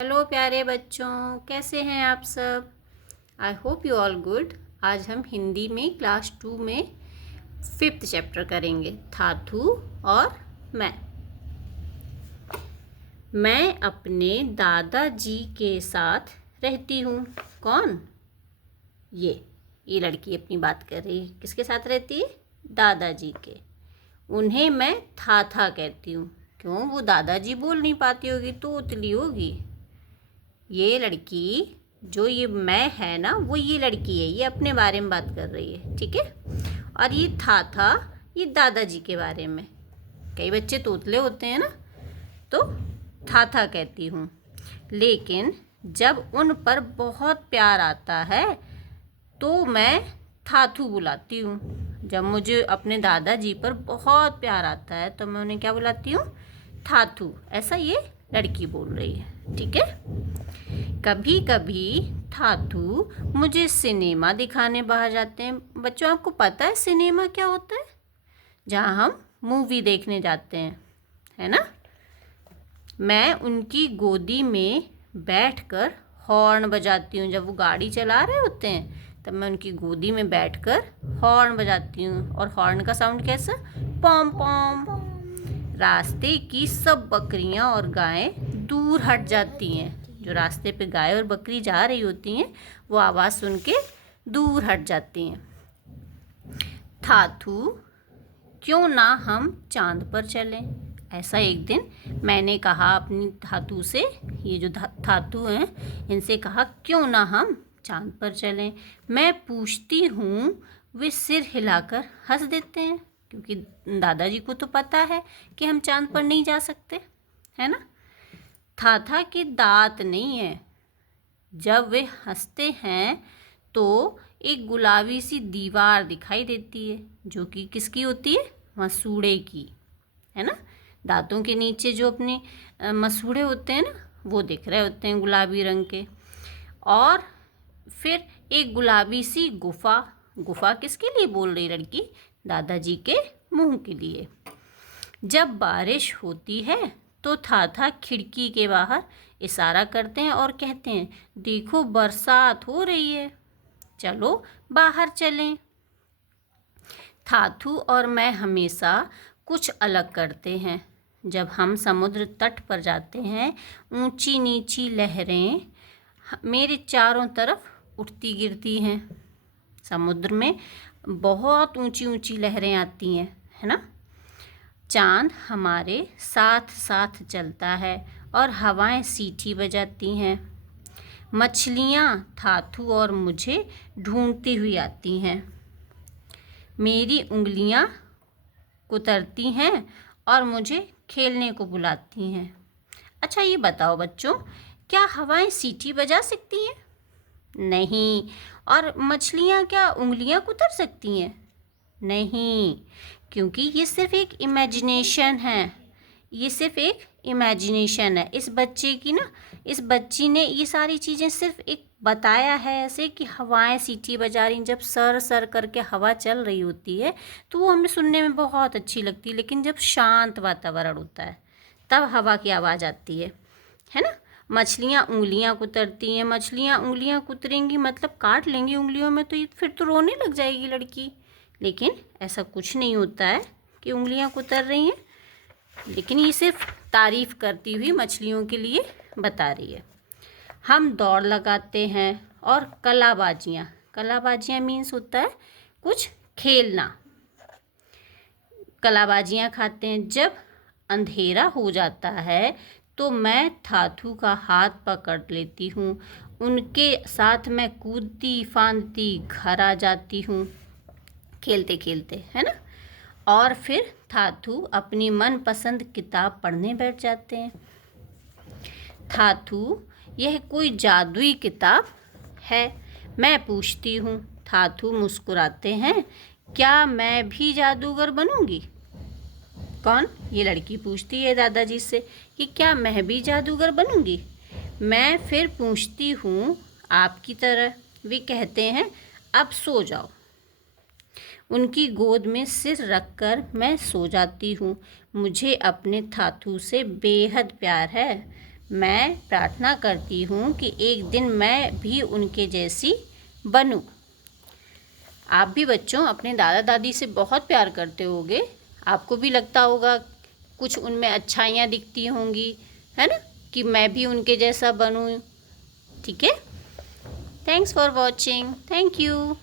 Hello प्यारे बच्चों, कैसे हैं आप सब। I hope you all good. आज हम हिंदी में क्लास 2 में 5th चैप्टर करेंगे, थाथू और मैं अपने दादाजी के साथ रहती हूँ। कौन? ये लड़की अपनी बात कर रही है। किसके साथ रहती है? दादाजी के। उन्हें मैं थाथा कहती हूँ। क्यों? वो दादाजी बोल नहीं पाती होगी तो उतली होगी। ये लड़की जो ये मैं है ना, वो ये लड़की है, ये अपने बारे में बात कर रही है, ठीक है। और ये था ये दादाजी के बारे में। कई बच्चे तोतले होते हैं ना, तो था कहती हूँ। लेकिन जब उन पर बहुत प्यार आता है तो मैं थाथू बुलाती हूँ। जब मुझे अपने दादाजी पर बहुत प्यार आता है तो मैं उन्हें क्या बुलाती हूँ? थाथू। ऐसा ये लड़की बोल रही है, ठीक है। कभी कभी थाथू मुझे सिनेमा दिखाने बाहर जाते हैं। बच्चों, आपको पता है सिनेमा क्या होता है? जहाँ हम मूवी देखने जाते हैं, है ना। मैं उनकी गोदी में बैठकर हॉर्न बजाती हूँ। जब वो गाड़ी चला रहे होते हैं तब मैं उनकी गोदी में बैठकर हॉर्न बजाती हूँ। और हॉर्न का साउंड कैसा? पॉम पॉम। रास्ते की सब बकरियाँ और गायें दूर हट जाती हैं। जो रास्ते पे गाय और बकरी जा रही होती हैं वो आवाज़ सुन के दूर हट जाती हैं। थाथू, क्यों ना हम चांद पर चलें? ऐसा एक दिन मैंने कहा अपनी थाथू से। ये जो थाथू हैं इनसे कहा क्यों ना हम चांद पर चलें। मैं पूछती हूँ, वे सिर हिलाकर हंस देते हैं, क्योंकि दादाजी को तो पता है कि हम चांद पर नहीं जा सकते, है ना। थाथा के दांत नहीं है। जब वे हंसते हैं तो एक गुलाबी सी दीवार दिखाई देती है, जो कि किसकी होती है? मसूड़े की, है ना। दांतों के नीचे जो अपने मसूड़े होते हैं ना, वो दिख रहे होते हैं गुलाबी रंग के। और फिर एक गुलाबी सी गुफा। गुफा किसके लिए बोल रही लड़की? दादाजी के मुंह के लिए। जब बारिश होती है तो थाथा खिड़की के बाहर इशारा करते हैं और कहते हैं, देखो बरसात हो रही है, चलो बाहर चलें। थाथू और मैं हमेशा कुछ अलग करते हैं। जब हम समुद्र तट पर जाते हैं, ऊंची नीची लहरें मेरे चारों तरफ उठती गिरती हैं। समुद्र में बहुत ऊंची ऊंची लहरें आती हैं, है ना। चांद हमारे साथ साथ चलता है और हवाएं सीटी बजाती हैं। मछलियाँ थाथू और मुझे ढूंढती हुई आती हैं। मेरी उंगलियाँ कुतरती हैं और मुझे खेलने को बुलाती हैं। अच्छा, ये बताओ बच्चों, क्या हवाएं सीटी बजा सकती हैं? नहीं। और मछलियाँ क्या उंगलियाँ कुतर सकती हैं? नहीं, क्योंकि ये सिर्फ एक इमेजिनेशन है। ये सिर्फ एक इमेजिनेशन है इस बच्चे की ना। इस बच्ची ने ये सारी चीज़ें सिर्फ एक बताया है ऐसे कि हवाएं सीटी बजा रही। जब सर सर करके हवा चल रही होती है तो वो हमें सुनने में बहुत अच्छी लगती है, लेकिन जब शांत वातावरण होता है तब हवा की आवाज़ आती है ना। मछलियाँ उंगलियाँ कुतरती हैं। मछलियाँ उंगलियाँ कुतरेंगी मतलब काट लेंगी उंगलियों में, तो ये फिर तो रोने लग जाएगी लड़की। लेकिन ऐसा कुछ नहीं होता है कि उंगलियां कुतर रही हैं, लेकिन ये सिर्फ तारीफ करती हुई मछलियों के लिए बता रही है। हम दौड़ लगाते हैं और कलाबाजियाँ मीन्स होता है कुछ खेलना। कलाबाजियाँ खाते हैं। जब अंधेरा हो जाता है तो मैं थाथू का हाथ पकड़ लेती हूँ। उनके साथ मैं कूदती फांदती घर आ जाती हूँ खेलते खेलते, है ना। और फिर थाथू अपनी मनपसंद किताब पढ़ने बैठ जाते हैं। थाथू, यह कोई जादुई किताब है? मैं पूछती हूँ। थाथू मुस्कुराते हैं। क्या मैं भी जादूगर बनूंगी? कौन? ये लड़की पूछती है दादाजी से कि क्या मैं भी जादूगर बनूंगी? मैं फिर पूछती हूँ, आपकी तरह। वे कहते हैं, अब सो जाओ। उनकी गोद में सिर रखकर मैं सो जाती हूँ। मुझे अपने थाथू से बेहद प्यार है। मैं प्रार्थना करती हूँ कि एक दिन मैं भी उनके जैसी बनूँ। आप भी बच्चों अपने दादा दादी से बहुत प्यार करते होगे, आपको भी लगता होगा कुछ उनमें अच्छाइयाँ दिखती होंगी, है ना, कि मैं भी उनके जैसा बनूँ। ठीक है, thanks for watching, thank you.